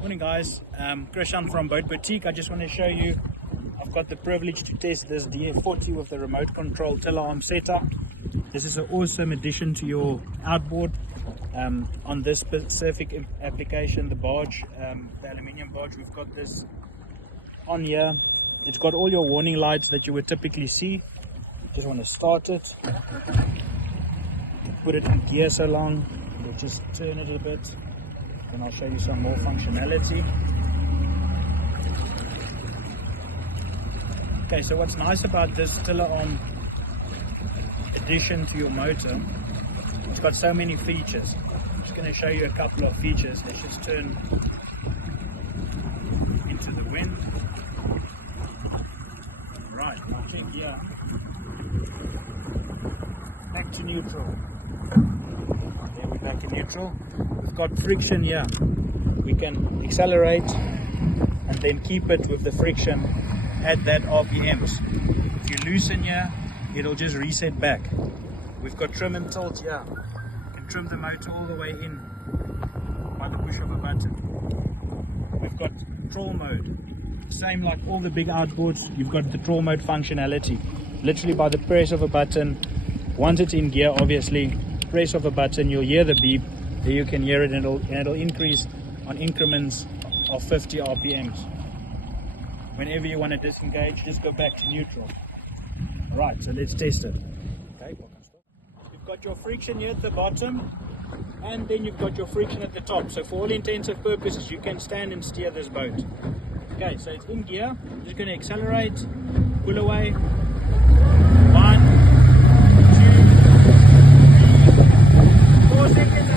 Morning guys, Krishan from Boat Boutique. I just want to show you, I've got the privilege to test this DF40 with the remote control tiller arm setup. This is an awesome addition to your outboard. On this specific application, the barge, the aluminium barge, we've got this on here. It's got all your warning lights that you would typically see. Just want to start it, put it in gear so long, we'll just turn it a bit. And I'll show you some more functionality. Okay, so what's nice about this tiller arm addition to your motor, it's got so many features. I'm just going to show you a couple of features. Let's just turn into the wind. Right, now check here. Back to neutral. There we're back in neutral. We've got friction here. We can accelerate and then keep it with the friction at that RPMs. If you loosen here, it'll just reset back. We've got trim and tilt here. You can trim the motor all the way in by the push of a button. We've got troll mode. Same like all the big outboards, you've got the troll mode functionality. Literally by the press of a button, once it's in gear, obviously, press of a button, you'll hear the beep. There you can hear it, and it'll increase on increments of 50 RPMs. Whenever you want to disengage, just go back to neutral. Right, so let's test it. Okay, you've got your friction here at the bottom, and then you've got your friction at the top. So for all intents and purposes, you can stand and steer this boat. Okay, so it's in gear. I'm just going to accelerate, pull away. 1, 2, 3, 4 seconds.